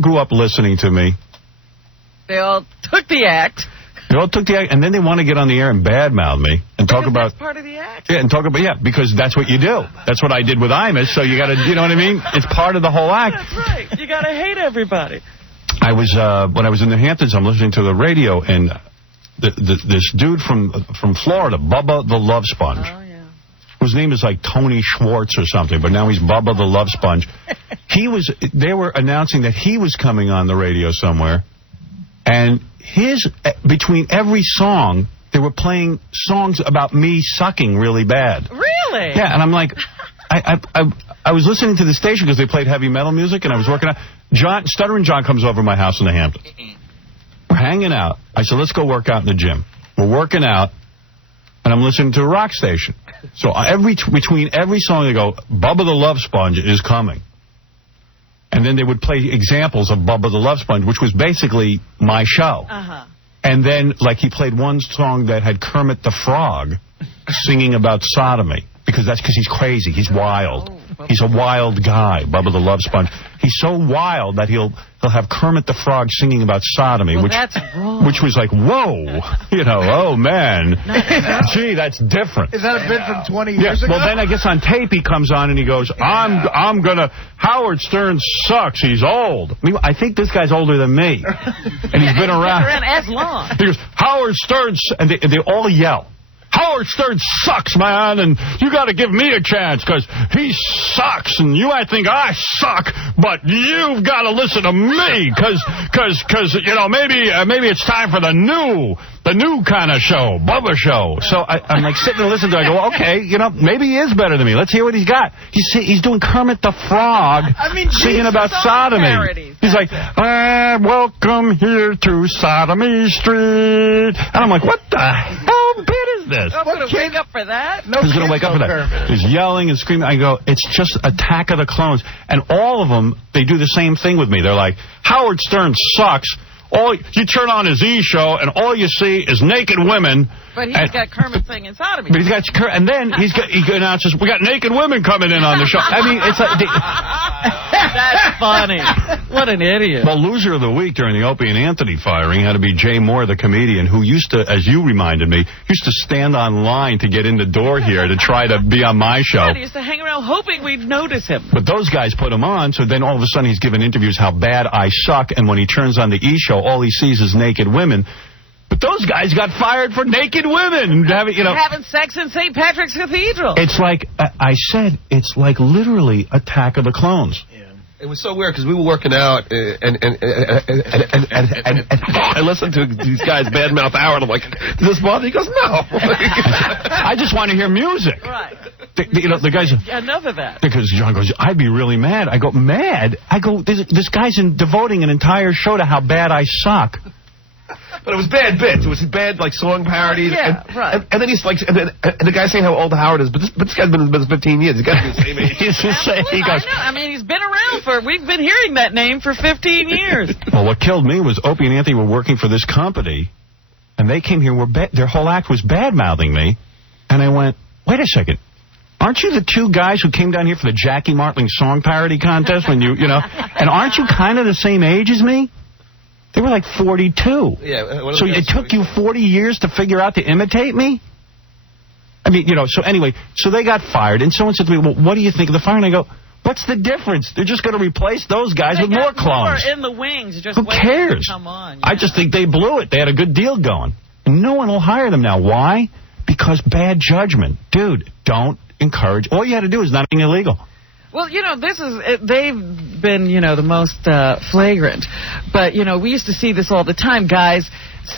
grew up listening to me. They all took the act. They all took the act, and then they want to get on the air and badmouth me and talk about. That's part of the act. Yeah, and talk about because that's what you do. That's what I did with Imus. So you got to, you know what I mean? It's part of the whole act. That's right. You got to hate everybody. I was when I was in the Hamptons, I'm listening to the radio, and this dude from Florida, Bubba the Love Sponge, whose name is like Tony Schwartz or something, but now he's Bubba the Love Sponge. They were announcing that he was coming on the radio somewhere, and between every song, they were playing songs about me sucking really bad. Really? Yeah, and I'm like, I was listening to the station because they played heavy metal music, and I was working out. Stuttering John comes over to my house in the Hamptons. We're hanging out. I said, let's go work out in the gym. We're working out, and I'm listening to a rock station. So between every song, they go, Bubba the Love Sponge is coming. And then they would play examples of Bubba the Love Sponge, which was basically my show. And then, like, he played one song that had Kermit the Frog singing about sodomy. Because he's crazy. He's wild. He's a wild guy, Bubba the Love Sponge. He's so wild that he'll have Kermit the Frog singing about sodomy, well, that's wrong. Which was like, whoa, oh man, gee, that's different. Is that a bit from 20 years ago? Well, then I guess on tape he comes on and he goes, I'm gonna. Howard Stern sucks. He's old. I think this guy's older than me, and he's been around as long. He goes, Howard Stern, and they all yell. Howard Stern sucks, man, and you got to give me a chance because he sucks, and you might think I suck, but you've got to listen to me because maybe it's time for the new kind of show, Bubba show. So I'm like sitting and listening to it. I go, okay, maybe he is better than me. Let's hear what he's got. He's doing Kermit the Frog singing about sodomy. Parodies. He's like, welcome here to Sodomy Street. And I'm like, what the hell bit is this? I'm going to wake up for that? Who's going to wake up for that? He's yelling and screaming. I go, it's just Attack of the Clones. And all of them, they do the same thing with me. They're like, Howard Stern sucks. You turn on his E! show, and all you see is naked women. But he's got Kermit singing sodomy. But and then he announces, we got naked women coming in on the show. I mean, it's like... That's funny. What an idiot. Well, loser of the week during the Opie and Anthony firing had to be Jay Moore, the comedian, who used to, as you reminded me, used to stand on line to get in the door here to try to be on my show. He used to hang around hoping we'd notice him. But those guys put him on, so then all of a sudden he's giving interviews how bad I suck, and when he turns on the E! show, all he sees is naked women. But those guys got fired for naked women. Having sex in St. Patrick's Cathedral. It's like, I said, it's like literally Attack of the Clones. Yeah. It was so weird because we were working out and I listened to these guys badmouth Howard. I'm like, does this bother you? He goes, no. I just want to hear music. Right. The guys. Enough of that. Because John goes, I'd be really mad. I go, mad? I go, this guy's devoting an entire show to how bad I suck. But it was bad bits. It was bad, like, song parodies. Yeah, right. And then he's like, and the guy's saying how old Howard is, but this guy's been 15 years. He's got to be the same age. He goes, I mean, he's been around we've been hearing that name for 15 years. Well, what killed me was Opie and Anthony were working for this company, and they came here, their whole act was bad-mouthing me, and I went, wait a second. Aren't you the two guys who came down here for the Jackie Martling song parody contest when and aren't you kind of the same age as me? They were like 42. Yeah. So it took you 40 years to figure out to imitate me? I mean, so anyway, so they got fired, and someone said to me, well, what do you think of the fire? And I go, what's the difference? They're just going to replace those guys with more clones. More in the wings. Just who cares? Come on. I just think they blew it. They had a good deal going. And no one will hire them now. Why? Because bad judgment. Dude, don't encourage. All you had to do is not being illegal. Well, they've been, the most flagrant. But, we used to see this all the time. Guys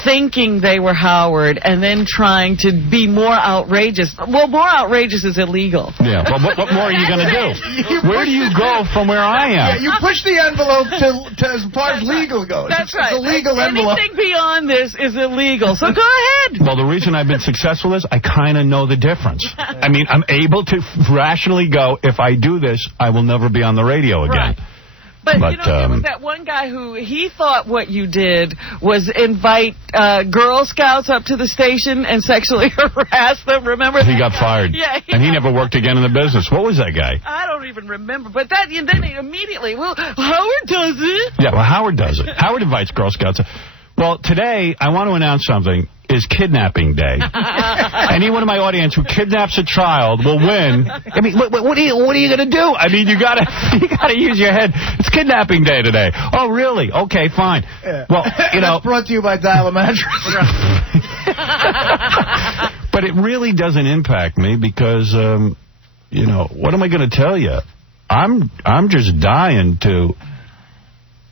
thinking they were Howard and then trying to be more outrageous. Well, more outrageous is illegal. Yeah, well, what more are you going to do? Where do you go from where I am? Yeah, you push the envelope to as far as legal goes. That's right. It's a legal envelope. Anything beyond this is illegal, so go ahead. Well, the reason I've been successful is I kind of know the difference. I mean, I'm able to rationally go, if I do this, I will never be on the radio again. Right. But you know, there was that one guy who he thought what you did was invite Girl Scouts up to the station and sexually harass them. Remember? He got fired. Yeah. And he never worked again in the business. What was that guy? I don't even remember. But then he immediately, well, Howard does it. Yeah, well, Howard does it. Howard invites Girl Scouts. Well, today, I want to announce something. Is Kidnapping Day. Any one of my audience who kidnaps a child will win. I mean, what are you going to do? I mean, you gotta use your head. It's Kidnapping Day today. Oh, really? Okay, fine. Yeah. Well, you know. That's brought to you by Dial Mattress. But it really doesn't impact me because, you know, what am I going to tell you? I'm just dying to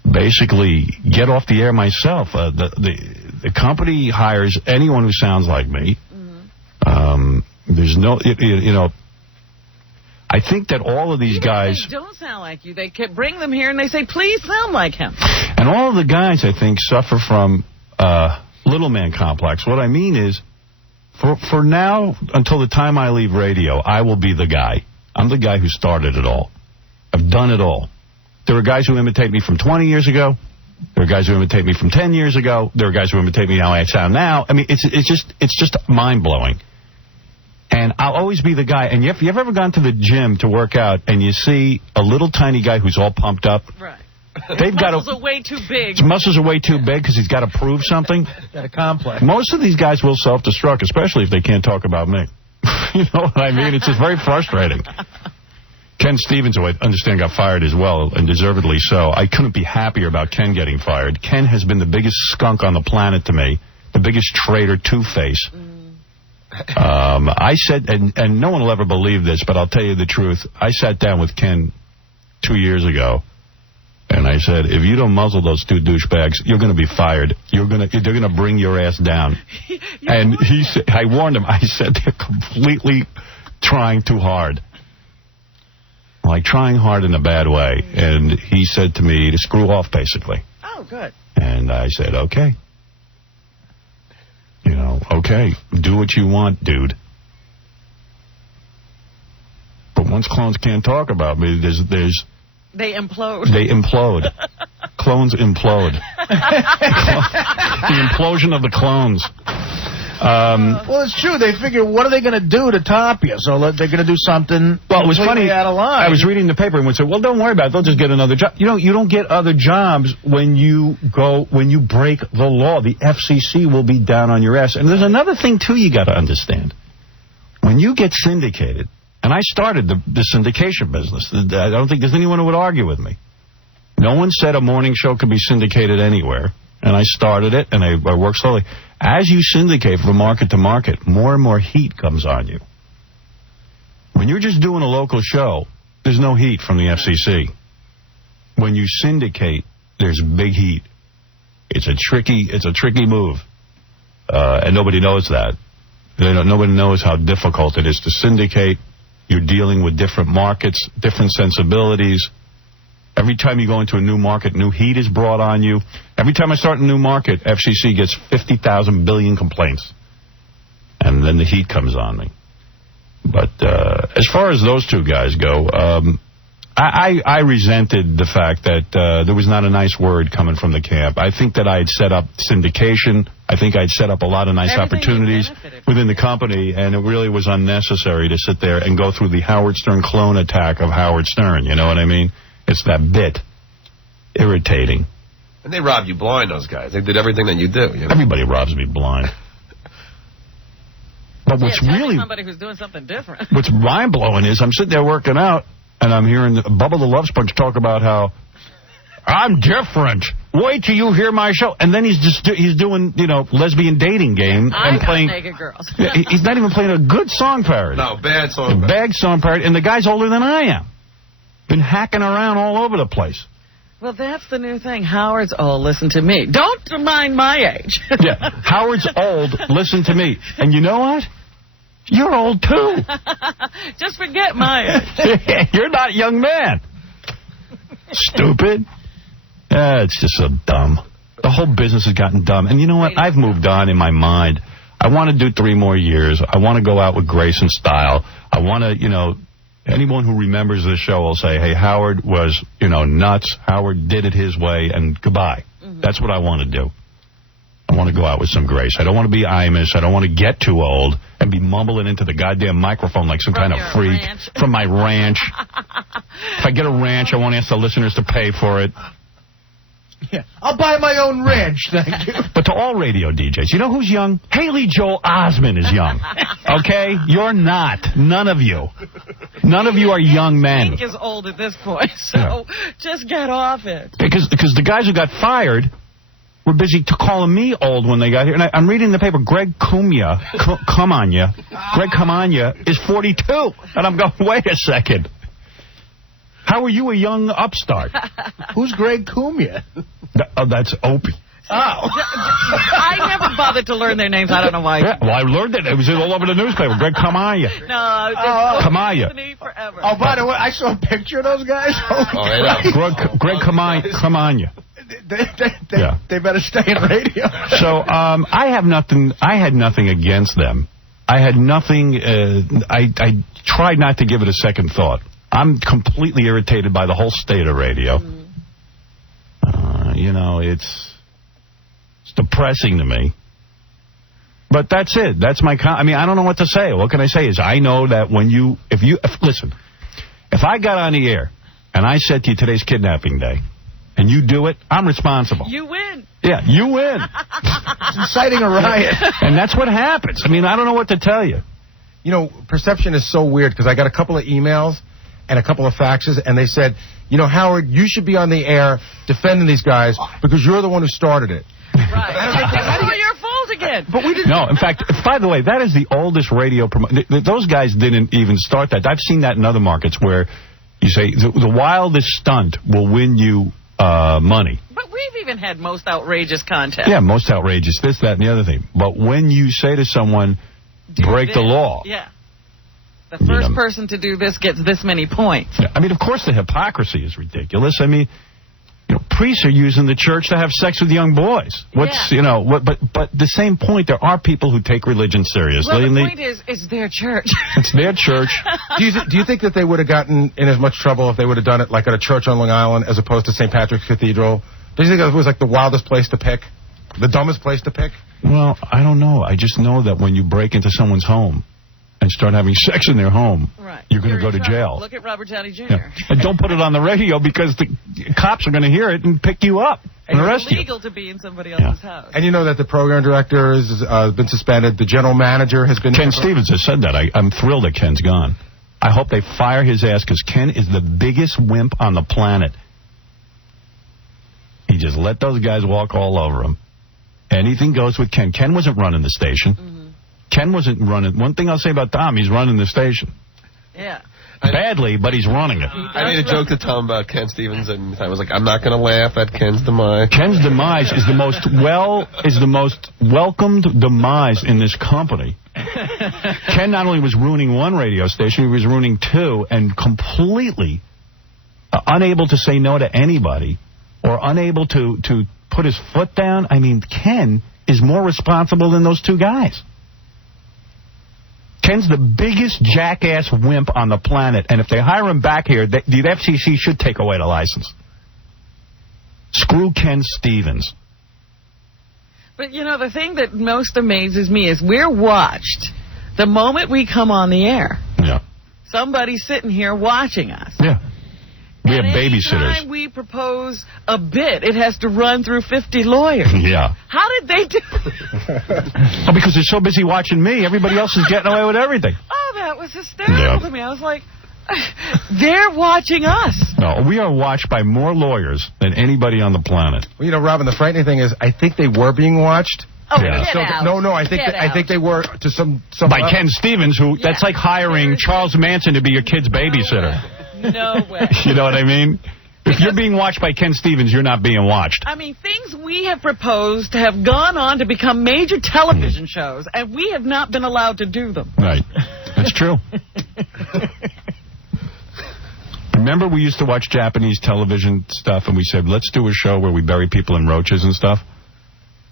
basically get off the air myself. The company hires anyone who sounds like me. There's no, you know, I think that all of these guys... They don't sound like you. They bring them here and they say, please sound like him. And all of the guys, I think, suffer from little man complex. What I mean is, for now, until the time I leave radio, I will be the guy. I'm the guy who started it all. I've done it all. There are guys who imitate me from 20 years ago. There are guys who imitate me from 10 years ago. There are guys who imitate me how I sound now. I mean, it's just mind-blowing. And I'll always be the guy. And if you've ever gone to the gym to work out and you see a little tiny guy who's all pumped up. Right. They've got muscles are way too big. His muscles are way too big because he's got to prove something. Got a complex. Most of these guys will self-destruct, especially if they can't talk about me. You know what I mean? It's just very frustrating. Ken Stevens, who I understand got fired as well, and deservedly so. I couldn't be happier about Ken getting fired. Ken has been the biggest skunk on the planet to me, the biggest traitor, two-face. I said, and no one will ever believe this, but I'll tell you the truth. I sat down with Ken 2 years ago, and I said, if you don't muzzle those two douchebags, you're going to be fired. They're going to bring your ass down. And he said, I warned him. I said, they're completely trying too hard. Like trying hard in a bad way. And he said to me to screw off, basically. Oh, good. And I said, okay. You know, okay, do what you want, dude. But once clones can't talk about me, They implode. They implode. Clones implode. The implosion of the clones. Well, it's true. They figure, what are they going to do to top you? So they're going to do something. Well, it was funny. Out of line. I was reading the paper and would say, "Well, don't worry about it. They'll just get another job." You don't get other jobs when you break the law. The FCC will be down on your ass. And there's another thing too you got to understand. When you get syndicated, and I started the syndication business. I don't think there's anyone who would argue with me. No one said a morning show could be syndicated anywhere. And I started it, and I worked slowly. As you syndicate from market to market, more and more heat comes on you. When you're just doing a local show, there's no heat from the FCC. When you syndicate, there's big heat. It's a tricky move, and nobody knows that. Nobody knows how difficult it is to syndicate. You're dealing with different markets, different sensibilities. Every time you go into a new market, new heat is brought on you. Every time I start a new market, FCC gets 50,000 billion complaints. And then the heat comes on me. But as far as those two guys go, I resented the fact that there was not a nice word coming from the camp. I think that I had set up syndication. I think I'd set up a lot of nice opportunities within the company, and it really was unnecessary to sit there and go through the Howard Stern clone attack of Howard Stern. You know what I mean? It's that bit. Irritating. And they robbed you blind, those guys. They did everything that you do. You know? Everybody robs me blind. But what's really... somebody who's doing something different. What's mind-blowing is I'm sitting there working out, and I'm hearing Bubba the Love Sponge talk about how I'm different. Wait till you hear my show. And then he's doing, lesbian dating game. And playing naked girls. He's not even playing a good song parody. No, bad song parody. Bad song parody. And the guy's older than I am. Been hacking around all over the place. Well, that's the new thing. Howard's old. Listen to me. Don't mind my age. Yeah, Howard's old. Listen to me. And you know what? You're old, too. Just forget my age. You're not a young man. Stupid. It's just so dumb. The whole business has gotten dumb. And you know what? I've moved on in my mind. I want to do 3 more years. I want to go out with grace and style. I want to, Anyone who remembers this show will say, hey, Howard was, nuts. Howard did it his way, and goodbye. That's what I want to do. I want to go out with some grace. I don't want to be Imus. I don't want to get too old and be mumbling into the goddamn microphone like some kind of freak from my ranch. If I get a ranch, I won't ask the listeners to pay for it. Yeah, I'll buy my own ranch, thank you. But to all radio DJs, you know who's young? Haley Joel Osment is young. Okay? You're not. None of you. None of you are young men. Hank is old at this point, so just get off it. Because the guys who got fired were busy calling me old when they got here. And I'm reading the paper, Greg Cumia, Greg Camania is 42. And I'm going, wait a second. How are you a young upstart? Who's Greg Cumia? That's Opie. Oh. I never bothered to learn their names. I don't know why. Yeah, well, I learned it. It was all over the newspaper. Greg Camania. No, just Camania. Forever. Oh, by the way, I saw a picture of those guys. Greg Camania. They better stay in radio. So I had nothing against them. I had nothing. I tried not to give it a second thought. I'm completely irritated by the whole state of radio. It's depressing to me. But that's it. That's my. I don't know what to say. What can I say? Is I know that listen, if I got on the air and I said to you today's kidnapping day, and you do it, I'm responsible. You win. Yeah, you win. It's inciting a riot. And that's what happens. I don't know what to tell you. Perception is so weird because I got a couple of emails and a couple of faxes, and they said, Howard, you should be on the air defending these guys because you're the one who started it. Right. It's your fault again. But we didn't. No, in fact, by the way, that is the oldest radio those guys didn't even start that. I've seen that in other markets where you say the wildest stunt will win you money. But we've even had most outrageous contests. Yeah, most outrageous, this, that, and the other thing. But when you say to someone, break the law. Yeah. The first person to do this gets this many points. Yeah, of course the hypocrisy is ridiculous. Priests are using the church to have sex with young boys. But the same point, there are people who take religion seriously. Well, the point is, it's their church. It's their church. Do you think that they would have gotten in as much trouble if they would have done it like at a church on Long Island as opposed to St. Patrick's Cathedral? Do you think it was like the wildest place to pick? The dumbest place to pick? Well, I don't know. I just know that when you break into someone's home and start having sex in their home, you're going to go to jail. Look at Robert Downey Jr. Yeah. And don't put it on the radio because the cops are going to hear it and pick you up and arrest you. It's illegal to be in somebody else's house. And you know that the program director has been suspended. The general manager has been... Ken Stevens has said that. I'm thrilled that Ken's gone. I hope they fire his ass because Ken is the biggest wimp on the planet. He just let those guys walk all over him. Anything goes with Ken. Ken wasn't running the station. Ken wasn't running. One thing I'll say about Tom, he's running the station. Yeah. Badly, but he's running it. I made a joke to Tom about Ken Stevens, and I was like, I'm not going to laugh at Ken's demise. Ken's demise is the most welcomed demise in this company. Ken not only was ruining one radio station, he was ruining two, and completely unable to say no to anybody, or unable to put his foot down. Ken is more responsible than those two guys. Ken's the biggest jackass wimp on the planet, and if they hire him back here, the FCC should take away the license. Screw Ken Stevens. But, the thing that most amazes me is we're watched the moment we come on the air. Yeah. Somebody's sitting here watching us. Yeah. We have babysitters. Anytime we propose a bit, it has to run through 50 lawyers. Yeah. How did they do it? Oh, because they're so busy watching me, everybody else is getting away with everything. Oh, that was hysterical to me. I was like, they're watching us. No, we are watched by more lawyers than anybody on the planet. Well, Robin, the frightening thing is, I think they were being watched. Oh, yeah. Get out. No, I think they were to some by Ken Stevens, who that's like hiring Charles Manson to be your kid's babysitter. No way. You know what I mean? If you're being watched by Ken Stevens, you're not being watched. Things we have proposed have gone on to become major television shows, and we have not been allowed to do them. Right. That's true. Remember we used to watch Japanese television stuff, and we said, let's do a show where we bury people in roaches and stuff?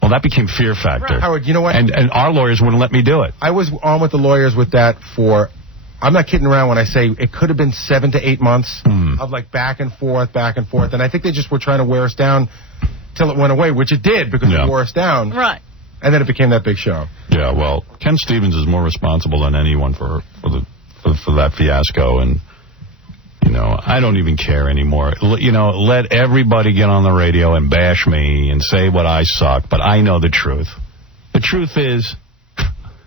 Well, that became Fear Factor. Right. Howard, you know what? And our lawyers wouldn't let me do it. I was on with the lawyers with that for I'm not kidding around when I say it could have been 7 to 8 months of like back and forth. And I think they just were trying to wear us down till it went away, which it did because it wore us down. Right. And then it became that big show. Yeah, well, Ken Stevens is more responsible than anyone for that fiasco, and I don't even care anymore. Let everybody get on the radio and bash me and say what I suck, but I know the truth. The truth is,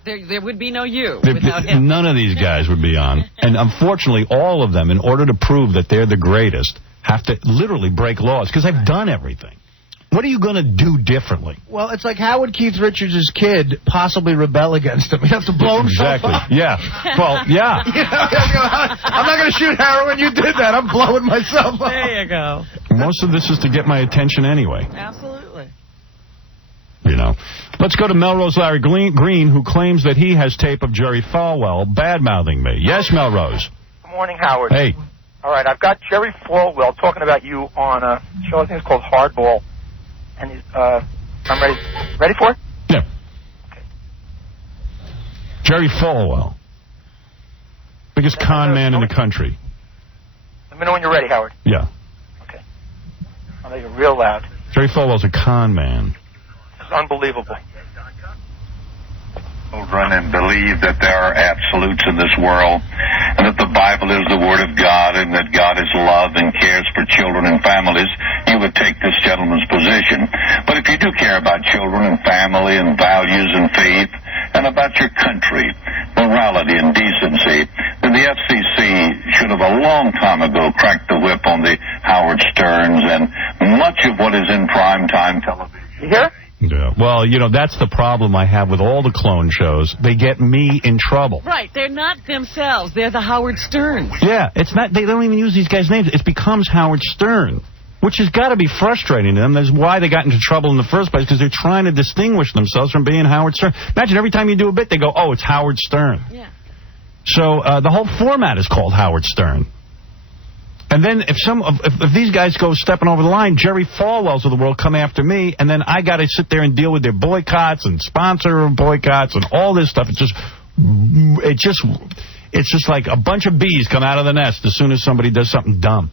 there would be no you without him. None of these guys would be on. And unfortunately, all of them, in order to prove that they're the greatest, have to literally break laws, because I've done everything. What are you going to do differently? Well, it's like, how would Keith Richards' kid possibly rebel against him? He'd have to blow himself up. Yeah. Well, yeah. I'm not going to shoot heroin. You did that. I'm blowing myself up. There you go. Most of this is to get my attention anyway. Absolutely. Let's go to Melrose Larry Green, who claims that he has tape of Jerry Falwell bad-mouthing me. Yes, Melrose. Good morning, Howard. Hey. All right, I've got Jerry Falwell talking about you on a show, I think it's called Hardball. And he's, I'm ready. Ready for it? Yeah. Okay. Jerry Falwell. Biggest con man in the country. Let me know when you're ready, Howard. Yeah. Okay. I'll make it real loud. Jerry Falwell's a con man. It's unbelievable. Children and believe that there are absolutes in this world, and that the Bible is the Word of God, and that God is love and cares for children and families, you would take this gentleman's position. But if you do care about children and family and values and faith, and about your country, morality and decency, then the FCC should have a long time ago cracked the whip on the Howard Sterns and much of what is in primetime television. You hear? Yeah. Well, that's the problem I have with all the clone shows. They get me in trouble. Right. They're not themselves. They're the Howard Sterns. Yeah. It's not. They don't even use these guys' names. It becomes Howard Stern, which has got to be frustrating to them. That's why they got into trouble in the first place, because they're trying to distinguish themselves from being Howard Stern. Imagine every time you do a bit, they go, oh, it's Howard Stern. Yeah. So the whole format is called Howard Stern. And then if these guys go stepping over the line, Jerry Falwells of the world come after me, and then I got to sit there and deal with their boycotts and sponsor boycotts and all this stuff. It's just like a bunch of bees come out of the nest as soon as somebody does something dumb.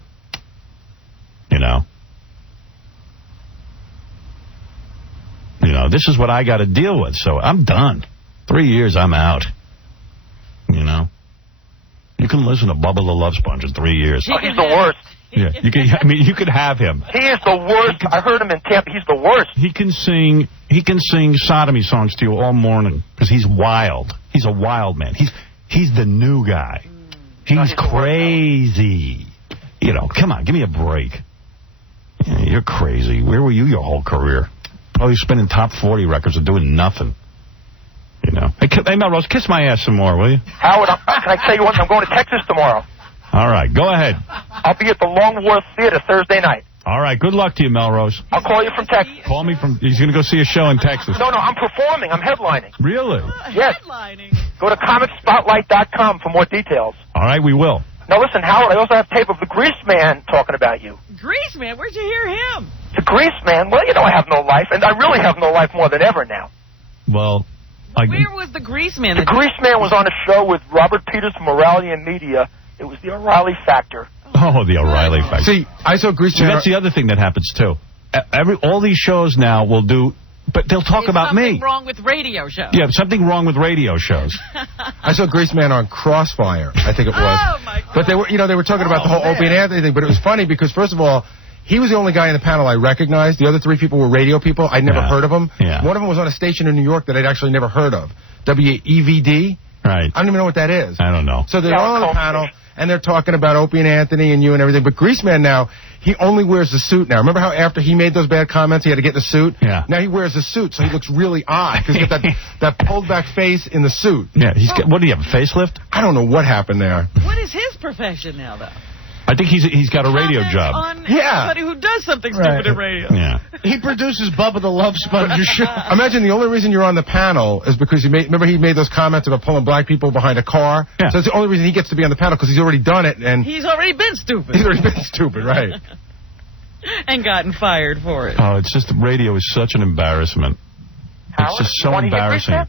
This is what I got to deal with. So I'm done. 3 years, I'm out. You can listen to Bubba the Love Sponge in 3 years. Oh, he's the worst. Yeah, you could have him. He is the worst. I heard him in Tampa. He's the worst. He can sing sodomy songs to you all morning because he's wild. He's a wild man. He's the new guy. He's crazy. Come on, give me a break. Yeah, you're crazy. Where were you your whole career? Probably spinning top 40 records and doing nothing. Hey, Melrose, kiss my ass some more, will you? Howard, can I tell you what? I'm going to Texas tomorrow. All right, go ahead. I'll be at the Longworth Theater Thursday night. All right, good luck to you, Melrose. I'll call you from Texas. Call me from... He's going to go see a show in Texas. No, I'm performing. I'm headlining. Really? Yes. Headlining. Go to comicspotlight.com for more details. All right, we will. Now, listen, Howard, I also have tape of the Grease Man talking about you. Grease Man? Where'd you hear him? The Grease Man? Well, I have no life, and I really have no life more than ever now. Well... Where was the Grease Man? The Grease Man was on a show with Robert Peters from Morality and Media. It was the O'Reilly Factor. Oh, the O'Reilly Factor. See, I saw Grease Man. That's the other thing that happens, too. All these shows now will do... But they'll talk about me. Something wrong with radio shows. Yeah, something wrong with radio shows. I saw Grease Man on Crossfire, I think it was. Oh, my God. But they were talking about the whole Opie Anthony thing. But it was funny because, first of all, he was the only guy in the panel I recognized. The other three people were radio people. I'd never heard of them. Yeah. One of them was on a station in New York that I'd actually never heard of. WEVD. Right. I don't even know what that is. I don't know. So they're all on the panel, and they're talking about Opie and Anthony and you and everything. But Grease Man now, he only wears the suit now. Remember how after he made those bad comments, he had to get in the suit? Yeah. Now he wears the suit, so he looks really odd because he's got that pulled back face in the suit. Yeah. What do you have, a facelift? I don't know what happened there. What is his profession now, though? I think he's got a radio job. On somebody who does something stupid in radio. Yeah. He produces Bubba the Love Sponge show. Imagine the only reason you're on the panel is because he made those comments about pulling black people behind a car. Yeah. So it's the only reason he gets to be on the panel because he's already done it. And he's already been stupid. He's already been stupid, right. And gotten fired for it. Oh, it's just radio is such an embarrassment. Howard, it's just so you wanna hear embarrassing. Grease Man?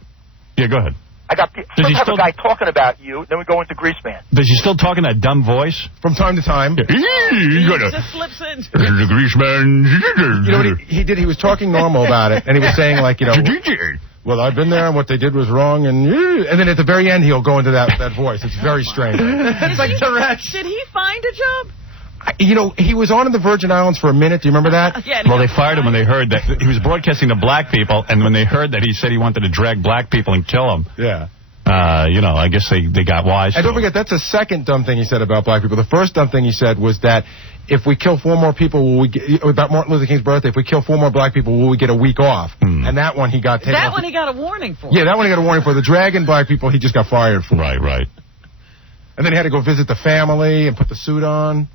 Yeah, go ahead. I got some type of guy talking about you. Then we go into Greaseman. Does he still talk in that dumb voice? From time to time. He just slips in. The Greaseman. You know what he did? He was talking normal about it, and he was saying, like, you know, well, I've been there, and what they did was wrong, and then at the very end, he'll go into that voice. It's very strange. It's like Tourette's. Did he find a job? You know, he was on in the Virgin Islands for a minute. Do you remember that? Yeah, well, they fired him when they heard that. He was broadcasting to black people, and when they heard that, he said he wanted to drag black people and kill them. Yeah. You know, I guess they got wise. And don't forget, that's the second dumb thing he said about black people. The first dumb thing he said was that if we kill 4 more people, will we get, about Martin Luther King's birthday, if we kill 4 more black people, will we get a week off? And that one he got taken off. That one he got a warning for. Yeah, that one he got a warning for. The dragging black people, he just got fired for. Right. And then he had to go visit the family and put the suit on.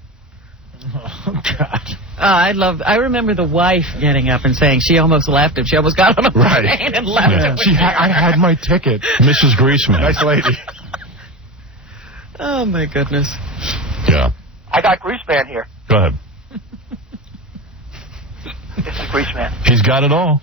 Oh, God. I remember the wife getting up and saying she almost left him. She almost got on a plane and left him. I had my ticket. Mrs. Greaseman. Nice lady. Oh, my goodness. Yeah. I got Greaseman here. Go ahead. This is Greaseman. He's got it all.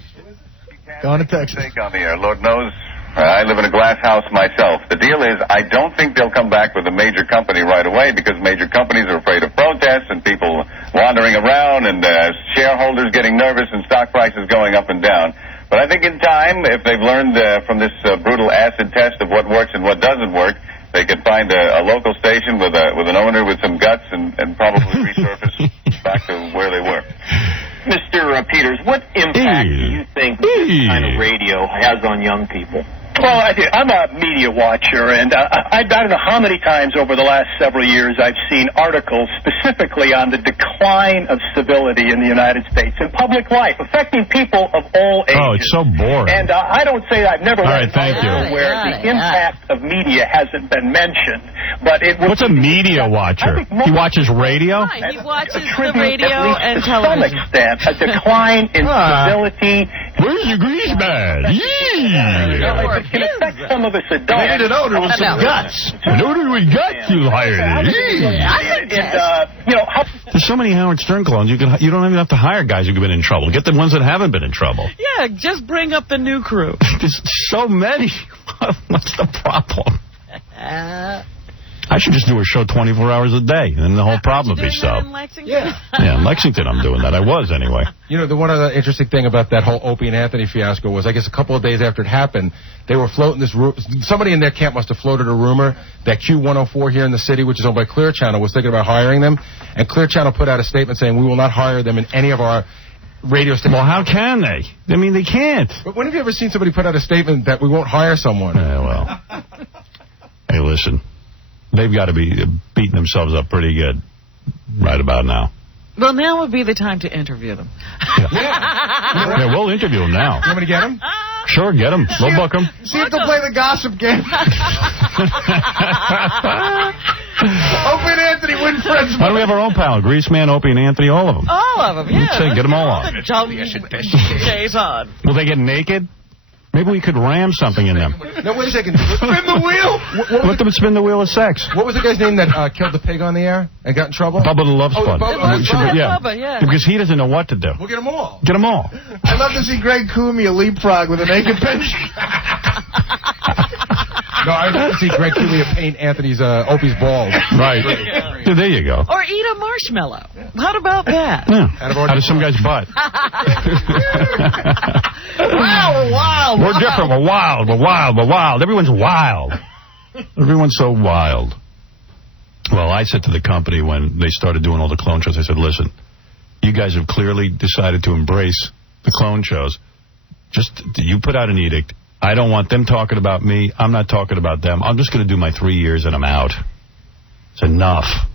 Going to Texas. On the air, Lord knows. I live in a glass house myself. The deal is, I don't think they'll come back with a major company right away because major companies are afraid of protests and people wandering around and shareholders getting nervous and stock prices going up and down. But I think in time, if they've learned from this brutal acid test of what works and what doesn't work, they could find a local station with an owner with some guts and probably resurface back to where they were. Mr. Peters, what impact do you think this kind of radio has on young people? Well, I'm a media watcher, and I don't know how many times over the last several years I've seen articles specifically on the decline of civility in the United States in public life, affecting people of all ages. Oh, it's so boring. And I don't say I've never read an article where the impact of media hasn't been mentioned. But it what's a media watcher? He watches radio? Right, he watches the radio and television. To some extent, a decline in civility. Where's your Greaseman? It can affect some of us adults. They need an owner with some guts. An owner with guts, you hired. There's so many Howard Stern clones. You don't even have to hire guys who've been in trouble. Get the ones that haven't been in trouble. Yeah, just bring up the new crew. There's so many. What's the problem? I should just do a show 24 hours a day, and the whole problem would be solved. In Lexington? Yeah, in Lexington I'm doing that. I was, anyway. You know, the one other interesting thing about that whole Opie and Anthony fiasco was, I guess a couple of days after it happened, they were floating this rumor. Somebody in their camp must have floated a rumor that Q104 here in the city, which is owned by Clear Channel, was thinking about hiring them. And Clear Channel put out a statement saying, we will not hire them in any of our radio stations. Well, how can they? I mean, they can't. But when have you ever seen somebody put out a statement that we won't hire someone? Yeah, well. Hey, listen. They've got to be beating themselves up pretty good right about now. Well, now would be the time to interview them. Yeah, we'll interview them now. You want me to get them? Sure, get them. We'll book them. See if they'll play the gossip game. Opie and Anthony win friends. Why don't we have our own panel? Greaseman, Opie, and Anthony, all of them. All of them, yeah. Get them all on. Days on. Will they get naked? Maybe we could ram something in them. No, wait a second. Spin the wheel. Let them spin the wheel of sex. What was the guy's name that killed the pig on the air and got in trouble? Bubba the Love Sponge. Bubba, yeah. Because he doesn't know what to do. We'll get them all. Get them all. I'd love to see Greg Cumia leapfrog with a naked bench. No, I'd like to see Greg Cumia paint Anthony's Opie's balls. Right. Yeah, there you go. Or eat a marshmallow. How about that? Yeah. Out of some guy's butt. Wow, we're wild. We're different. We're wild. We're wild. We're wild. Everyone's wild. Everyone's so wild. Well, I said to the company when they started doing all the clone shows, I said, listen, you guys have clearly decided to embrace the clone shows. Just, you put out an edict. I don't want them talking about me. I'm not talking about them. I'm just going to do my 3 years and I'm out. It's enough.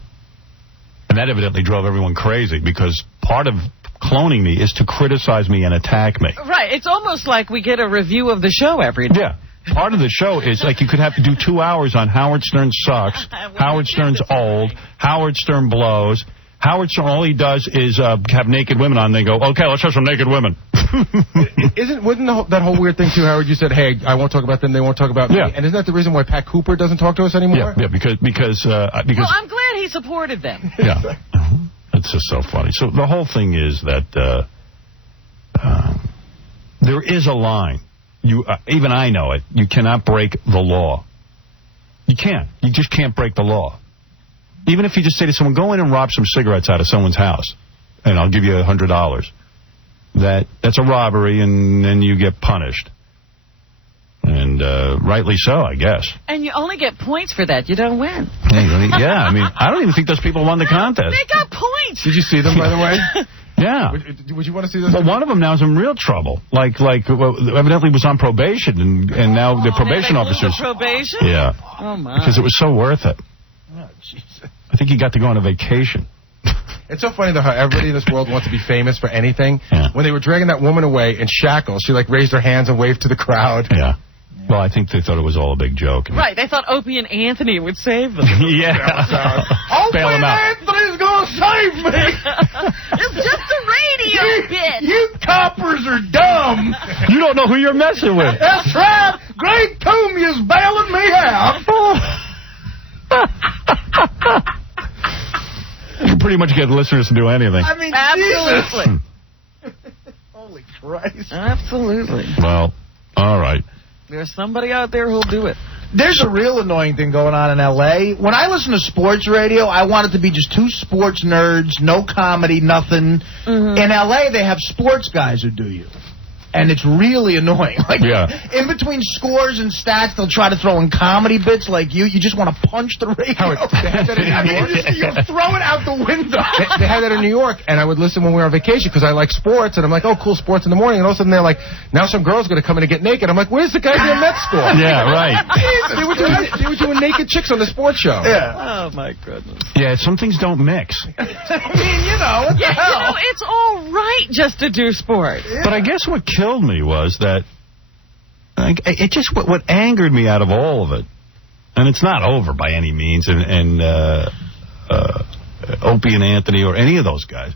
And that evidently drove everyone crazy because part of cloning me is to criticize me and attack me. Right. It's almost like we get a review of the show every day. Yeah. Part of the show is like you could have to do 2 hours on Howard Stern sucks, Howard Stern's old, Howard Stern blows. Howard Stern, all he does is have naked women on. And they go, okay, let's have some naked women. Wasn't that whole weird thing, too, Howard? You said, hey, I won't talk about them, they won't talk about me. Yeah. And isn't that the reason why Pat Cooper doesn't talk to us anymore? Yeah, because Well, I'm glad he supported them. Yeah. It's just so funny. So the whole thing is that there is a line. even I know it. You cannot break the law. You can't. You just can't break the law. Even if you just say to someone, go in and rob some cigarettes out of someone's house, and I'll give you $100. That's a robbery, and then you get punished. And rightly so, I guess. And you only get points for that. You don't win. Yeah, I mean, I don't even think those people won the contest. They got points. Did you see them, by the way? Yeah. Would you want to see this? Well, one of them now is in real trouble. Evidently was on probation, and now the probation officers. Probation? Yeah. Oh, my. Because it was so worth it. Oh, Jesus. I think he got to go on a vacation. It's so funny, though, how everybody in this world wants to be famous for anything. Yeah. When they were dragging that woman away in shackles, she, raised her hands and waved to the crowd. Yeah. Well, I think they thought it was all a big joke. Right, they thought Opie and Anthony would save them. Yeah. Opie and Anthony's going to save me! It's just a radio bit! You coppers are dumb! You don't know who you're messing with. That's right! Greg Toomey's bailing me out! You can pretty much get listeners to do anything. I mean, absolutely. Holy Christ. Absolutely. Well, all right. There's somebody out there who'll do it. There's a real annoying thing going on in L.A. When I listen to sports radio, I want it to be just two sports nerds, no comedy, nothing. Mm-hmm. In L.A., they have sports guys who do you. And it's really annoying. In between scores and stats, they'll try to throw in comedy bits like you. You just want to punch the radio. Howard, they had that in New York. You throw it out the window. They had that in New York, and I would listen when we were on vacation because I like sports, and I'm like, oh, cool, sports in the morning. And all of a sudden they're like, now some girl's going to come in and get naked. I'm like, where's the goddamn Mets score? Yeah, right. They were doing naked chicks on the sports show. Yeah. Oh, my goodness. Yeah, some things don't mix. I mean, what the hell? It's all right just to do sports. Yeah. But I guess what killed me was that it just what angered me out of all of it, and it's not over by any means, and Opie and Anthony or any of those guys.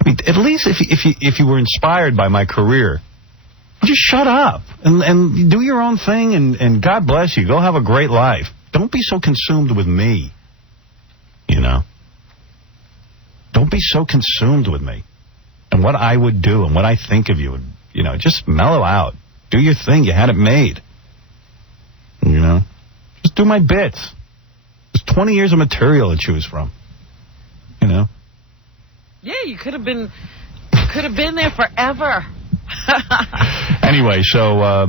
I mean, at least if you were inspired by my career, just shut up and do your own thing, and God bless you. Go have a great life. Don't be so consumed with me. Don't be so consumed with me and what I would do and what I think of you. Just mellow out. Do your thing. You had it made. Just do my bits. There's 20 years of material to choose from. Yeah, you could have been there forever. Anyway, so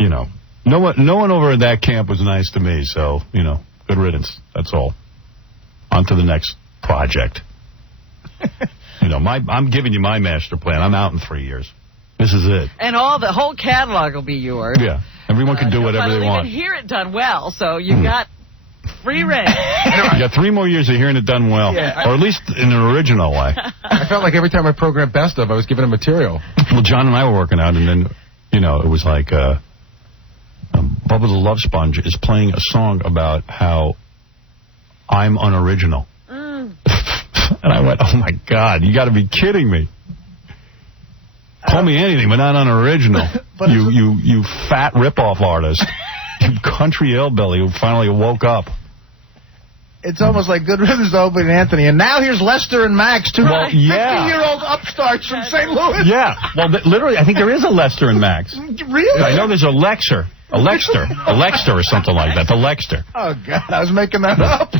no one over at that camp was nice to me. So good riddance. That's all. On to the next project. I'm giving you my master plan. I'm out in 3 years. This is it. And the whole catalog will be yours. Yeah. Everyone can do whatever they want. You hear it done well, so you got free reign. You got 3 more years of hearing it done well. Yeah. Or at least in an original way. I felt like every time I programmed Best Of, I was given a material. Well, John and I were working out, and then, it was like Bubba the Love Sponge is playing a song about how I'm unoriginal. And I went, oh, my God, you got to be kidding me. Call me anything, but not unoriginal. you fat ripoff artist. You country hillbilly who finally woke up. It's almost like good riddance to Opie and Anthony. And now here's Lester and Max, two 50-year-old upstarts from St. Louis. Yeah. Well, literally, I think there is a Lester and Max. Really? I know there's a Lexer or something like that. The Lexter. Oh, God, I was making that up.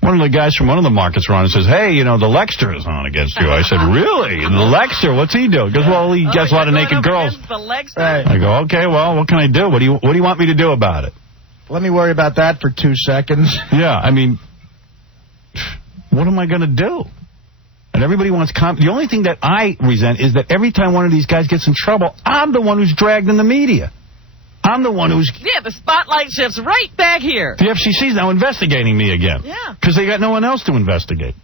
One of the guys from one of the markets were on and says, hey, the Lexter is on against you. I said, really? The Lexter, what's he do? He goes, well, he gets a lot of naked girls. Right. I go, okay, well, what can I do? What do you want me to do about it? Let me worry about that for 2 seconds. Yeah, I mean, what am I going to do? And everybody wants the only thing that I resent is that every time one of these guys gets in trouble, I'm the one who's dragged in the media. I'm the one who's... Yeah, the spotlight shifts right back here. The FCC's now investigating me again. Yeah. Because they got no one else to investigate.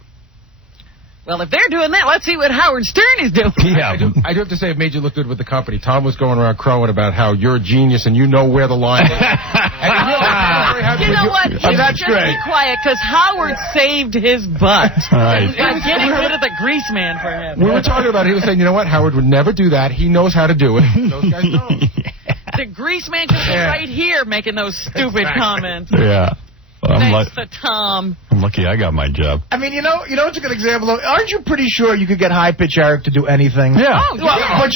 Well, if they're doing that, let's see what Howard Stern is doing. Yeah. I do have to say it made you look good with the company. Tom was going around crowing about how you're a genius and you know where the line is. You know what? That's great. Be quiet, because Howard saved his butt. Right. By getting rid of the grease man for him. We were talking about it. He was saying, you know what? Howard would never do that. He knows how to do it. Those guys don't. The grease man could be right here making those stupid comments. Yeah. Thanks to Tom. I'm lucky I got my job. I mean, you know what's a good example of? Aren't you pretty sure you could get High Pitch Eric to do anything? Yeah. Oh, yeah. But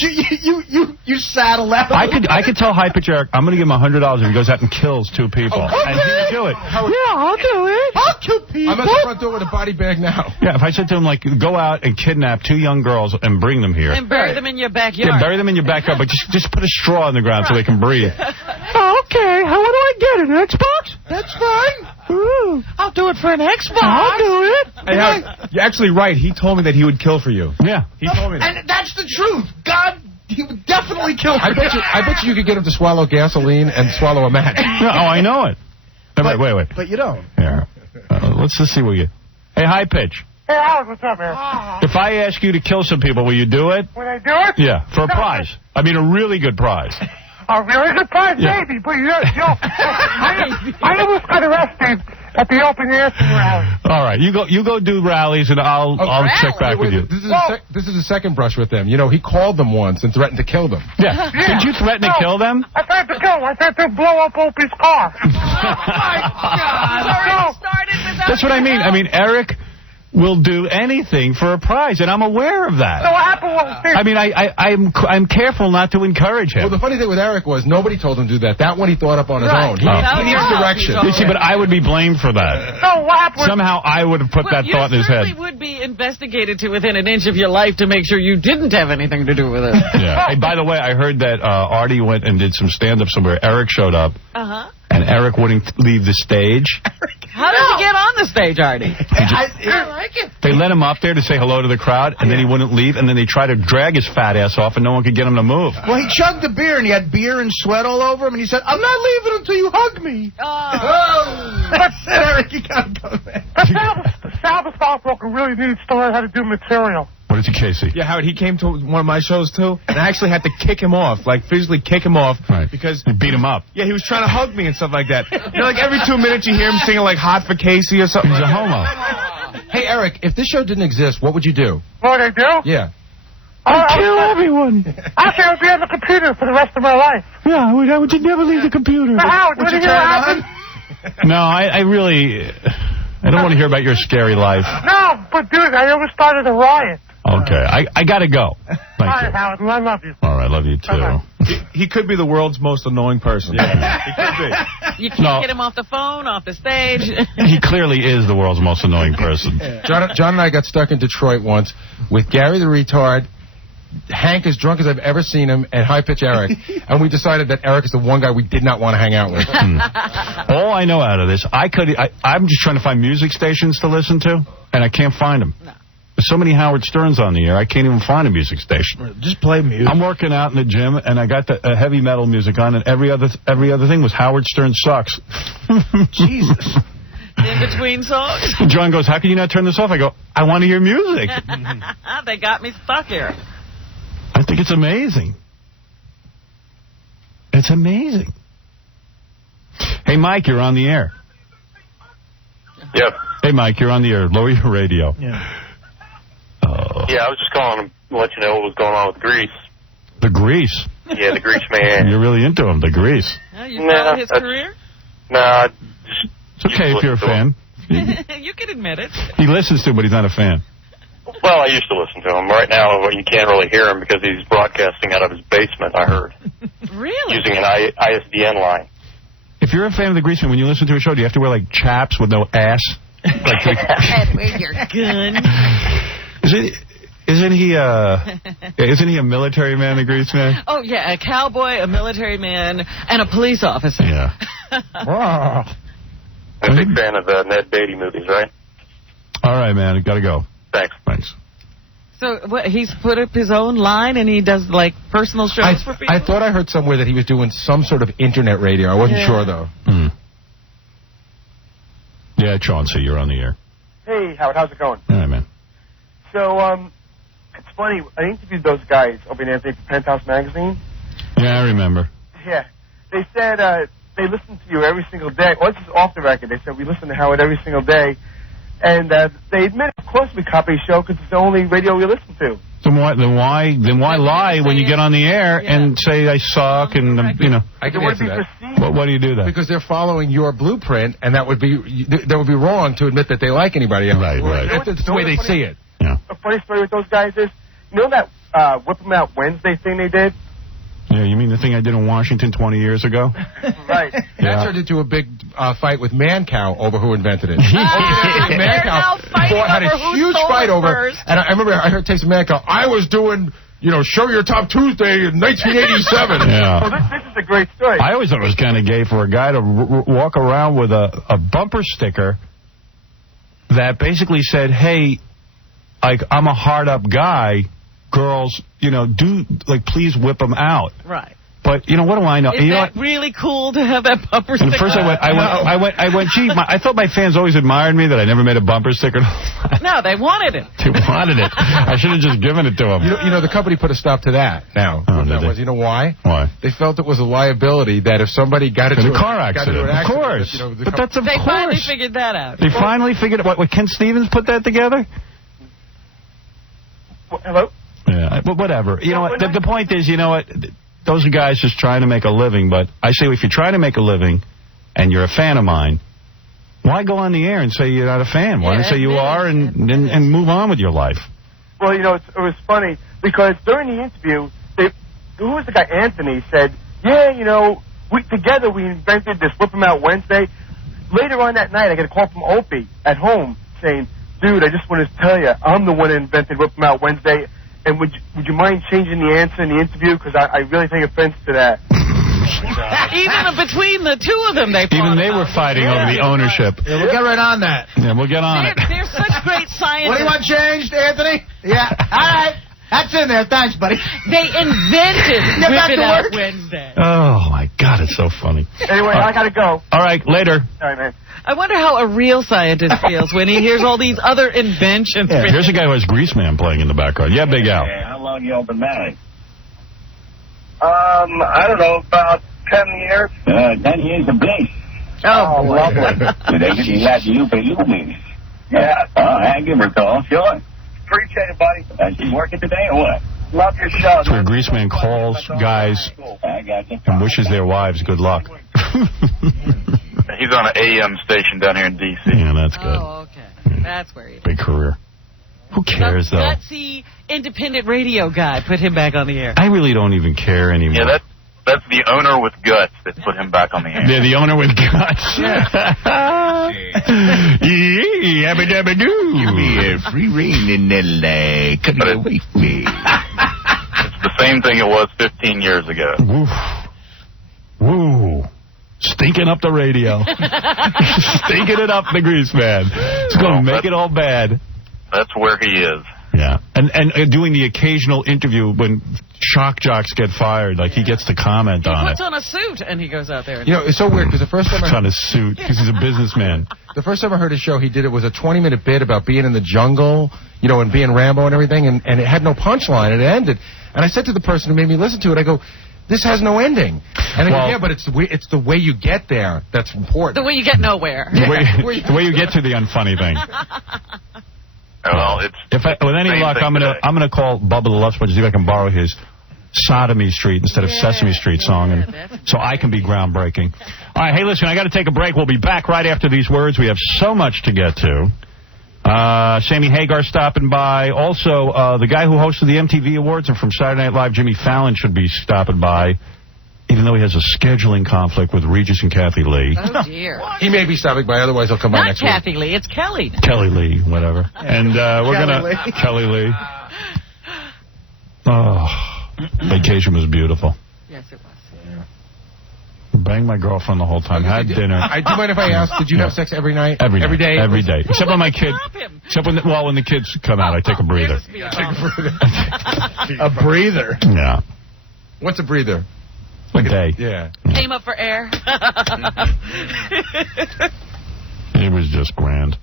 you saddle that. I could tell High Pitch Eric I'm going to give him $100 if he goes out and kills 2 people. Okay. And he would do it. Yeah, I'll do it. I'll kill people. I'm at the front door with a body bag now. Yeah, if I said to him, like, go out and kidnap 2 young girls and bring them here. And bury them in your backyard. Yeah, bury them in your backyard, but just put a straw on the ground so they can breathe. Okay, how do I get it? An Xbox? That's fine. Ooh. I'll do it for an Xbox. I'll do it. Hey, you're actually right. He told me that he would kill for you. Yeah. He told me that. And that's the truth. God, he would definitely kill for you. I bet you could get him to swallow gasoline and swallow a match. No, I know it. Wait. But you don't. Yeah. Let's just see what you... Hey, High Pitch. Hey, Howard, what's up, man? If I ask you to kill some people, will you do it? Would I do it? Yeah, for a prize. I mean, a really good prize. A really good prize, Yeah. maybe, but I almost got arrested at the Opie Anthony rally. All right, you go do rallies, and I'll check back with you. This is a second brush with them. You know, he called them once and threatened to kill them. Yeah. Did you threaten to kill them? I threatened to kill him. I threatened to blow up Opie's car. Oh, my God. That's what I mean. I mean, Eric will do anything for a prize, and I'm aware of that. So what happened was... I mean, I'm careful not to encourage him. Well, the funny thing with Eric was nobody told him to do that. That one he thought up on his own. He needs direction. You see, but I would be blamed for that. No, what happened? Somehow I would have put that thought in his head. You certainly would be investigated to within an inch of your life to make sure you didn't have anything to do with it. Yeah. Hey, by the way, I heard that Artie went and did some stand-up somewhere. Eric showed up. Uh-huh. And Eric wouldn't leave the stage. How did he get on the stage, Artie? I like it. They let him up there to say hello to the crowd, and then he wouldn't leave, and then they tried to drag his fat ass off, and no one could get him to move. Well, he chugged the beer, and he had beer and sweat all over him, and he said, I'm not leaving until you hug me. I said, Eric, you gotta go there. The Sabbath stockbroker really needs to learn how to do material. What is it, Casey? Yeah, Howard, he came to one of my shows, too, and I actually had to kick him off, like physically kick him off. Right. Because... You beat him up. Yeah, he was trying to hug me and stuff like that. You know, like every 2 minutes you hear him singing like Hot for Casey or something. He's a homo. Hey, Eric, if this show didn't exist, what would you do? What would I do? Yeah. I'd kill everyone. Actually, I would be on the computer for the rest of my life. Yeah, I would never leave the computer. Howard, what do you happen? No, I really... I don't want to hear about your scary life. No, but dude, I almost started a riot. Okay, I gotta go. Thank All you. right, Howard, I love you. All right, love you too. Okay. He could be the world's most annoying person. Yeah. He could be. You can't get him off the phone, off the stage. He clearly is the world's most annoying person. John and I got stuck in Detroit once with Gary the retard, Hank as drunk as I've ever seen him, and High Pitch Eric, and we decided that Eric is the one guy we did not want to hang out with. All I know out of this, I'm just trying to find music stations to listen to, and I can't find them. No. There's so many Howard Sterns on the air, I can't even find a music station. Just play music. I'm working out in the gym, and I got the heavy metal music on, and every other thing was Howard Stern sucks. Jesus. In between songs. John goes, how can you not turn this off? I go, I want to hear music. They got me stuck here. I think it's amazing. It's amazing. Hey, Mike, you're on the air. Yep. Hey, Mike, you're on the air. Lower your radio. Yeah. Yeah, I was just calling to let you know what was going on with Grease. The Grease? Yeah, the Grease man. You're really into him, the Grease. You follow his career? Nah, it's okay if you're a fan. You can admit it. He listens to him, but he's not a fan. Well, I used to listen to him. Right now, you can't really hear him because he's broadcasting out of his basement, I heard. Really? Using an ISDN line. If you're a fan of the Grease man, when you listen to a show, do you have to wear, like, chaps with no ass? And where's your gun? Isn't he a military man, the Grease man? Oh, yeah, a cowboy, a military man, and a police officer. Yeah. I'm a big fan of the Ned Beatty movies, right? All right, man, I gotta go. Thanks. So what, he's put up his own line and he does, like, personal shows for people? I thought I heard somewhere that he was doing some sort of internet radio. I wasn't sure, though. Yeah, Chauncey, you're on the air. Hey, Howard, how's it going? All right, man. So, it's funny. I interviewed those guys, Opie and Anthony, for Penthouse Magazine. Yeah, I remember. Yeah. They said they listen to you every single day. Well, this is off the record. They said we listen to Howard every single day. And they admit, of course, we copy a show because it's the only radio we listen to. Then why lie when you get on the air and say I suck and, you know. I can answer that. Why do you do that? Because they're following your blueprint, and that would be wrong to admit that they like anybody else. Right. It's the way they see it. Yeah. A funny story with those guys is, you know that Whip 'em Out Wednesday thing they did? Yeah, you mean the thing I did in Washington 20 years ago? Right. That turned into a big fight with Man-Cow over who invented it. Man-Cow had a huge fight over, and I remember I heard tapes of Man-Cow. I was doing, Show Your Top Tuesday in 1987. Yeah. Well, this is a great story. I always thought it was kind of gay for a guy to walk around with a bumper sticker that basically said, hey, I'm a hard-up guy. Girls, please whip them out. Right. But what do I know? Is that really cool to have that bumper sticker? And first I went, gee, I thought my fans always admired me that I never made a bumper sticker. No, they wanted it. They wanted it. I should have just given it to them. The company put a stop to that now. You know why? Why? They felt it was a liability that if somebody got into a car accident. Of course. But that's of course. They finally figured that out. They finally figured out. What, Ken Stevens put that together? Hello? Yeah, but whatever. The point is, those are guys just trying to make a living, but I say if you're trying to make a living and you're a fan of mine, why go on the air and say you're not a fan? Why not say you are and move on with your life? Well, it was funny because during the interview, who was the guy? Anthony said, yeah, together we invented this Whip 'em Out Wednesday. Later on that night, I got a call from Opie at home saying, dude, I just want to tell you, I'm the one that invented Whip 'em Out Wednesday. And would you mind changing the answer in the interview? Because I really take offense to that. Even between the two of them, they were fighting over the ownership. Yeah, we'll get right on that. Yeah, we'll get on it. They're such great scientists. What do you want changed, Anthony? Yeah. All right. That's in there. Thanks, buddy. They invented Whip It Out Wednesday. Oh, my God. It's so funny. Anyway, I got to go. All right. Later. All right, man. I wonder how a real scientist feels when he hears all these other inventions. Yeah, here's a guy who has Greaseman playing in the background. Yeah, Big Al. How long you all been married? I don't know, about 10 years. 10 years of bliss. Oh, lovely. They getting glad you for you, yeah. I give her a call, sure. Appreciate it, buddy. She's working today or what? Love your show. That's where Greaseman calls guys and wishes their wives good luck. He's on an AM station down here in D.C. Yeah, that's good. Oh, okay. That's where he is. Big career. Who cares, though? Gutsy, independent radio guy. Put him back on the air. I really don't even care anymore. Yeah, that's the owner with guts that put him back on the air. Yeah, the owner with guts. Yabba-dabba-doo. Give me a free reign in L.A. Couldn't away from me. It's the same thing it was 15 years ago. Woo. Stinking up the radio. Stinking it up, the Greaseman. It's going to make it all bad. That's where he is. Yeah. And doing the occasional interview when shock jocks get fired, like he gets to comment on it. He puts on a suit and he goes out there. It's so weird because the first time I on a suit because he's a businessman. The first time I heard his show, he did it was a 20-minute bit about being in the jungle, and being Rambo and everything, and it had no punchline, and it ended. And I said to the person who made me listen to it, I go, this has no ending. And I go, yeah, but it's the way you get there that's important. The way you get nowhere. The way you get to the unfunny thing. Well, with any luck, I'm gonna call Bubba the Love Sponge, see if I can borrow his Sodomy Street instead of Sesame Street song, and so I can be groundbreaking. All right, hey, listen, I got to take a break. We'll be back right after these words. We have so much to get to. Sammy Hagar stopping by. Also, the guy who hosted the MTV Awards and from Saturday Night Live, Jimmy Fallon, should be stopping by, even though he has a scheduling conflict with Regis and Kathy Lee. Oh, dear. He may be stopping by, otherwise he'll come by next week. Not Kathy Lee, it's Kelly. Kelly Lee, whatever. And we're going to... Kelly Lee. Oh, vacation was beautiful. Yes, it was. Banged my girlfriend the whole time. Had dinner. Do you mind if I ask, did you have sex every night? Every day? Every day. Well, Except when my kid... Except when the kids come out, I take a breather. A breather? Yeah. What's a breather? A day. Yeah. Came up for air. It was just grand.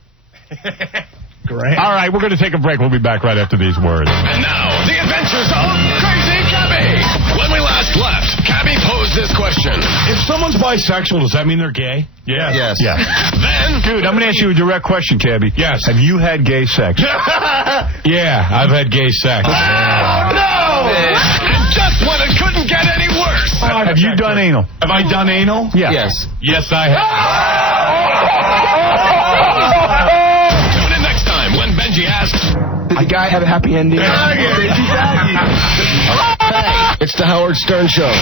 Great. All right, we're going to take a break. We'll be back right after these words. And now, the adventures of Crazy Cabby. When we last left, Cabby posed this question. If someone's bisexual, does that mean they're gay? Yes. Yeah. Then... Dude, I'm going to ask you a direct question, Cabby. Yes. Have you had gay sex? Yeah, I've had gay sex. Oh, no! And just when it couldn't get any worse. Have Have you done anal? Have I done anal? Yeah. Yes. Yes, I have. Tune in next time when Benji asks... Did the guy have a happy ending? It's the Howard Stern Show.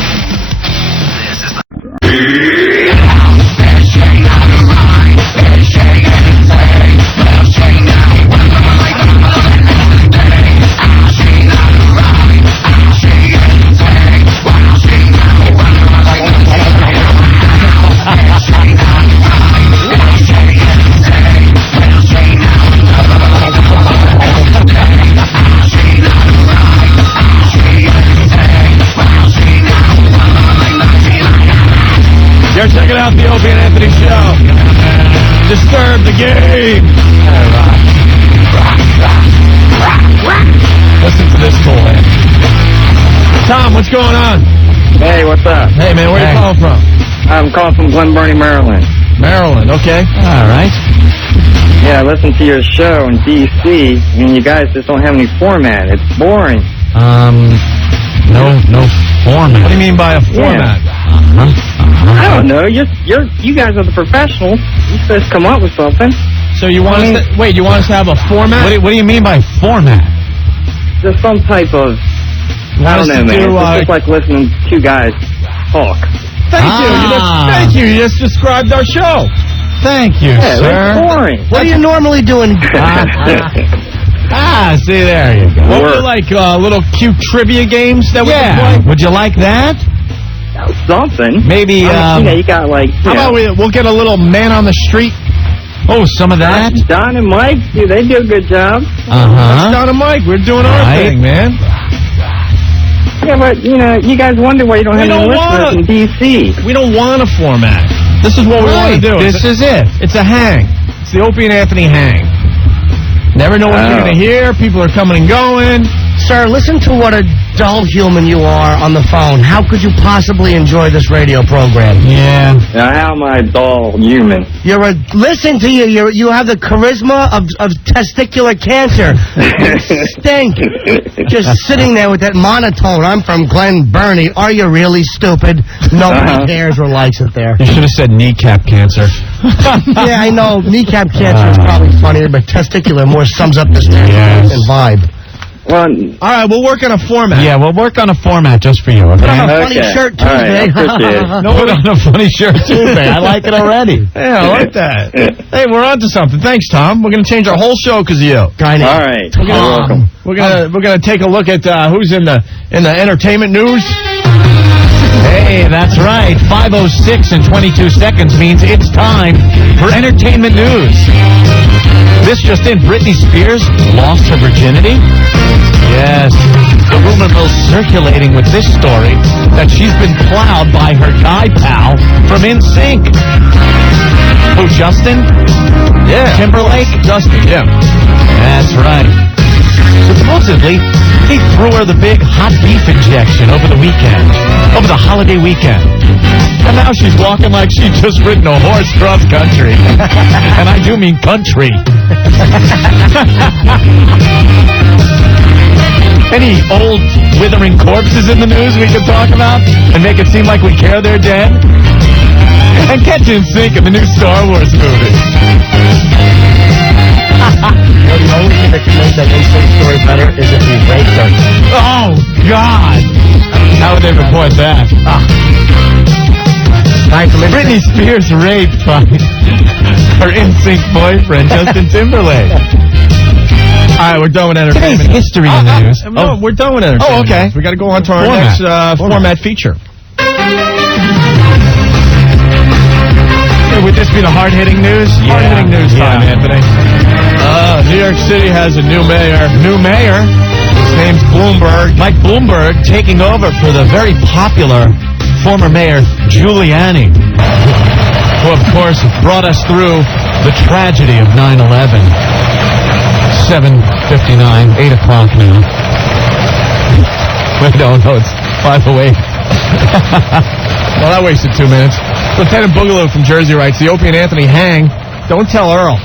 You're checking out the Opie and Anthony Show. Disturb the game. Listen to this cool man. Tom, what's going on? Hey, what's up? Hey, man, where you calling from? I'm calling from Glen Burnie, Maryland. Maryland, okay. All right. Yeah, I listen to your show in D.C., and you guys just don't have any format. It's boring. No format. What do you mean by a format? I don't know. You guys are the professionals. You supposed to come up with something. So you want us to... Wait, you want us to have a format? What do you mean by format? Just some type of... I don't know, man. It's just like listening to two guys talk. Thank you. Thank you. You just described our show. Thank you, sir. It's boring. What are you normally doing? See, there you go. What were like little cute trivia games that we could play? Would you like that? Something. Maybe, you got like... How about we'll get a little man on the street? Oh, some of that? Don and Mike, they do a good job. That's Don and Mike. We're doing our thing, man. Yeah, but, you guys wonder why you don't have any listeners in D.C. We don't want a format. This is what we want to do. This is it. It's a hang. It's the Opie and Anthony hang. Never know what you're going to hear. People are coming and going. Sir, listen to what a dull human you are on the phone. How could you possibly enjoy this radio program? Yeah. Now, how am I a dull human? Listen to you. You have the charisma of testicular cancer. You stink. Just sitting there with that monotone. I'm from Glen Burnie. Are you really stupid? Nobody cares or likes it there. You should have said kneecap cancer. Yeah, I know. Kneecap cancer is probably funnier, but testicular more sums up this vibe. Well, all right, we'll work on a format. Yeah, we'll work on a format just for you, okay? Put on a funny shirt Tuesday. Put on a funny shirt Tuesday. I like it already. Yeah, I like that. Hey, we're on to something. Thanks, Tom. We're going to change our whole show because of you. All right. You're welcome. We're gonna take a look at who's in the entertainment news. Hey, that's right. 5:06 and 22 seconds means it's time for entertainment news. This just in, Britney Spears lost her virginity? Yes. The rumor mill's circulating with this story that she's been plowed by her guy pal from NSYNC. Who, Justin? Yeah. Timberlake? Justin, yeah. That's right. Supposedly, he threw her the big hot beef injection over the holiday weekend. And now she's walking like she just ridden a horse cross country. And I do mean country. Any old withering corpses in the news we can talk about and make it seem like we care they're dead? And catch NSYNC in the new Star Wars movie. The only thing that can make that NSYNC story better is if we raped her. Oh, God. How would they report that? Britney Spears raped by her NSYNC boyfriend, Justin Timberlake. All right, we're done with entertainment. Today's history in the news. No, we're done with entertainment. Oh, okay. We got to go on to our next format feature. Would this be the hard-hitting news? Yeah. Hard-hitting news time, Anthony. New York City has a new mayor. New mayor? His name's Bloomberg. Mike Bloomberg taking over for the very popular former mayor Giuliani, who, of course, brought us through the tragedy of 9/11. 7:59, 8 o'clock now. Wait, no, it's 5:08. Well, that wasted 2 minutes. Lieutenant Boogaloo from Jersey writes, the Opie and Anthony hang. Don't tell Earl.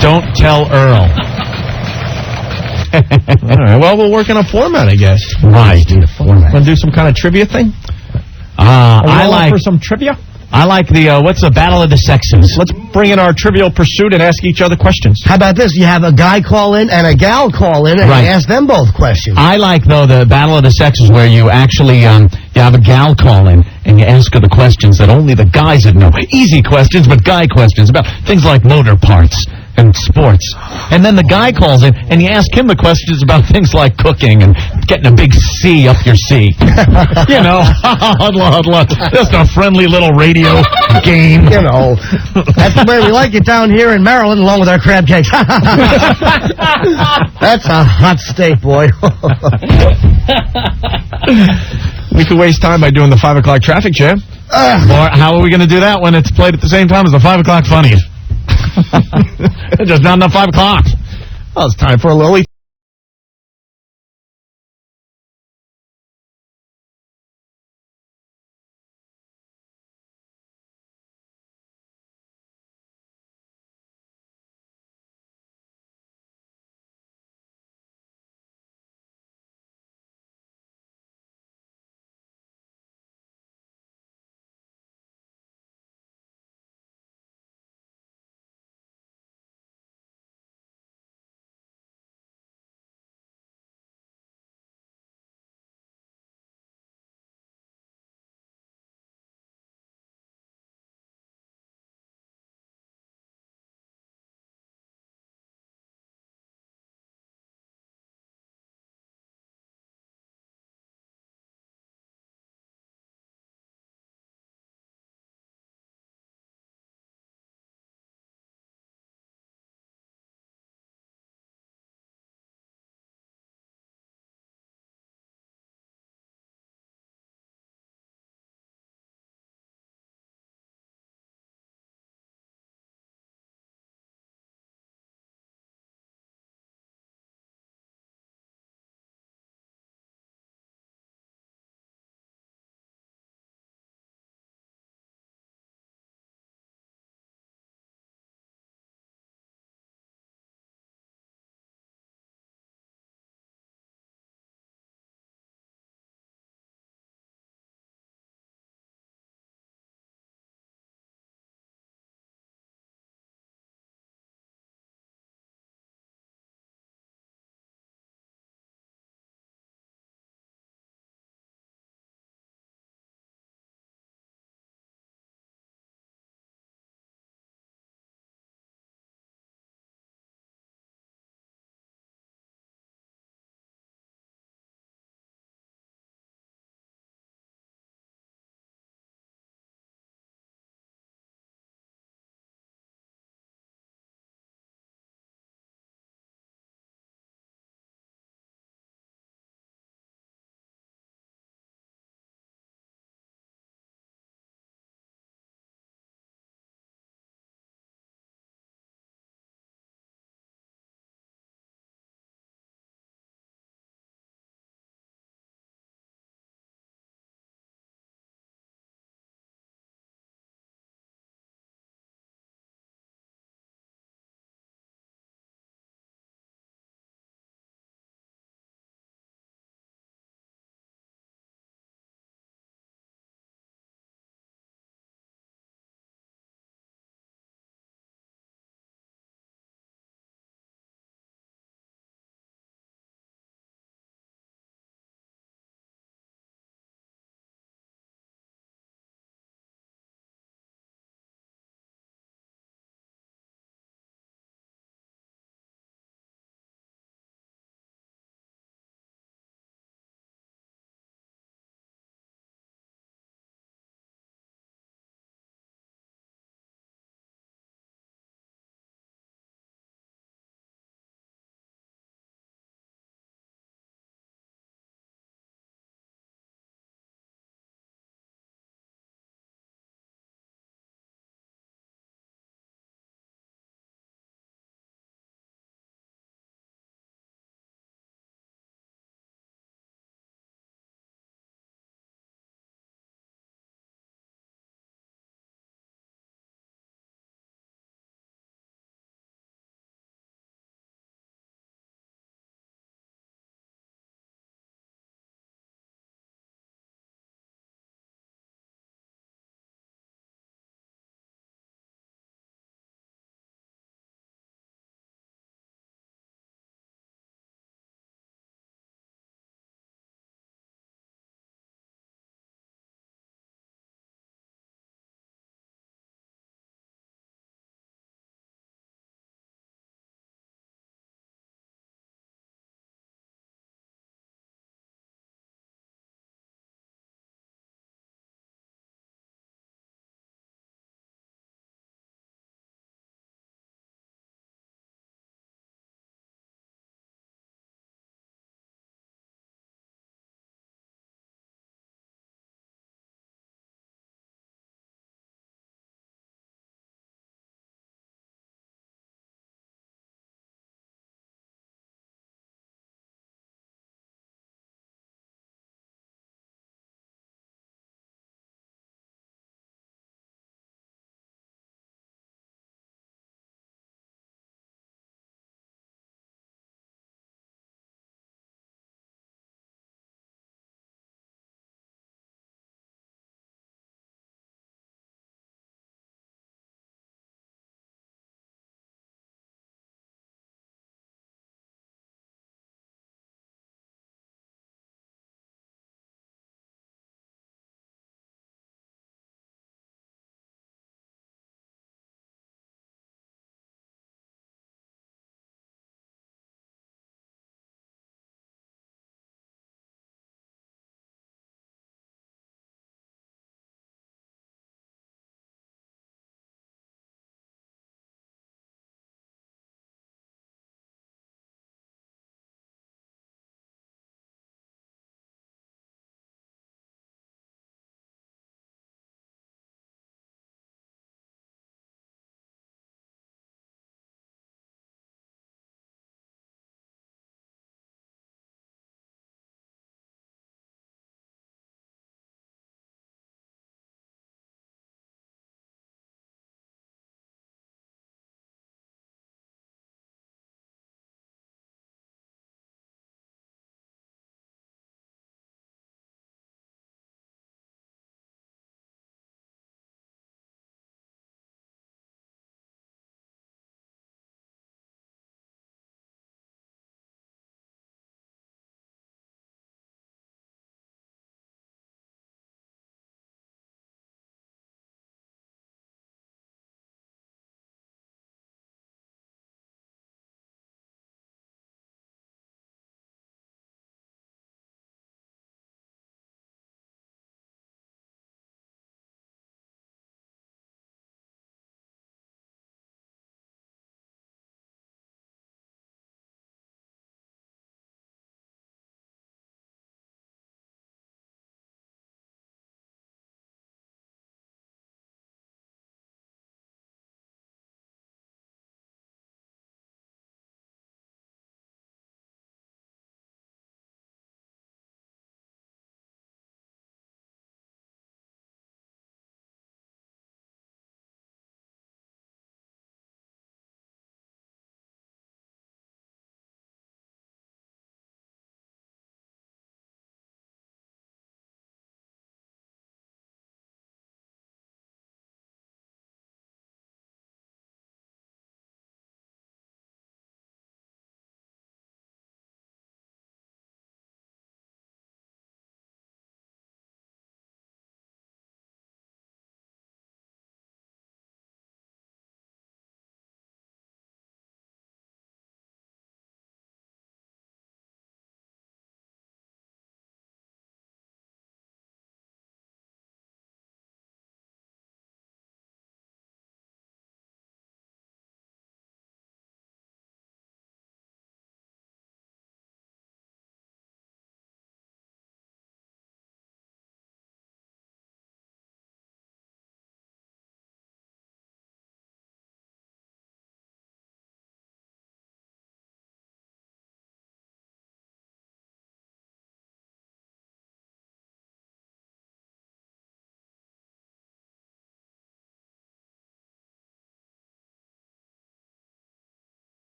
Don't tell Earl. All right, well, we'll work on a format, I guess. Right. Want to do some kind of trivia thing? I like for some trivia. I like the, what's the Battle of the Sexes? Let's bring in our Trivial Pursuit and ask each other questions. How about this? You have a guy call in and a gal call in, and you ask them both questions. I like, though, the Battle of the Sexes where you actually, you have a gal call in and you ask her the questions that only the guys would know. Easy questions, but guy questions about things like motor parts and sports. And then the guy calls in and you ask him the questions about things like cooking and getting a big C up your C. You know, just a friendly little radio game. You know, that's the way we like it down here in Maryland, along with our crab cakes. That's a hot steak, boy. We could waste time by doing the 5 o'clock traffic jam. Or how are we going to do that when it's played at the same time as the 5 o'clock funnies? There's just not enough 5 o'clock. Well, it's time for a little